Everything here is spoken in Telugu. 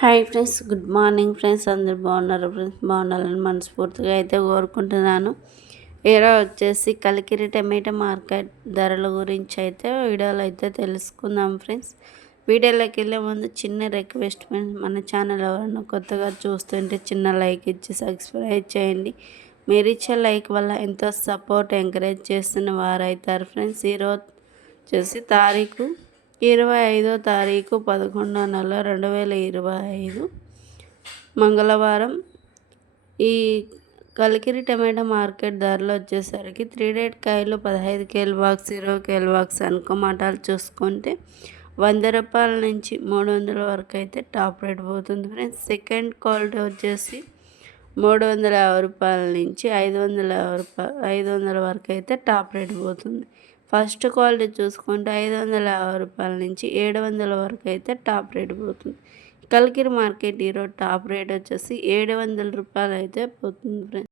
Hi friends good morning friends అందరు బాగున్నారు ఫ్రెండ్స్? బాగుండాలని మనస్ఫూర్తిగా అయితే కోరుకుంటున్నాను. ఈరోజు వచ్చేసి కలికిరి టమాటా మార్కెట్ ధరల గురించి అయితే వీడియోలో అయితే తెలుసుకుందాం ఫ్రెండ్స్. వీడియోలోకి వెళ్ళే ముందు చిన్న రిక్వెస్ట్ ఫ్రెండ్స్ మన ఛానల్ ఎవరైనా కొత్తగా చూస్తుంటే చిన్న లైక్ ఇచ్చి సబ్స్క్రైబ్ చేయండి. మీరు ఇచ్చే లైక్ వల్ల ఎంతో సపోర్ట్ ఎంకరేజ్ చేస్తున్న వారు అవుతారు ఫ్రెండ్స్. ఈరోజు వచ్చేసి తారీఖు ఇరవై ఐదో తారీఖు పదకొండో నెల రెండు వేల ఇరవై ఐదు మంగళవారం. ఈ కలికిరి టమాటా మార్కెట్ ధరలు వచ్చేసరికి త్రీ డేట్ కాయలు పదహైదు కేల్ బాక్స్ ఇరవై కేల్ బాక్స్ అనుకోమాటాలు చూసుకుంటే వంద రూపాయల నుంచి మూడు వందల వరకు అయితే టాప్ రేట్ పోతుంది ఫ్రెండ్స్. సెకండ్ క్వాలిటీ వచ్చేసి మూడు వందల యాభై రూపాయల నుంచి ఐదు వందల యాభై రూపాయలు ఐదు వందల వరకు అయితే టాప్ రేట్ పోతుంది. ఫస్ట్ క్వాలిటీ చూసుకుంటే ఐదు వందల యాభై రూపాయల నుంచి ఏడు వందల వరకు అయితే టాప్ రేట్ పోతుంది. కలికిరి మార్కెట్ ఈరోజు టాప్ రేట్ వచ్చేసి ఏడు వందల రూపాయలు అయితే పోతుంది ఫ్రెండ్స్.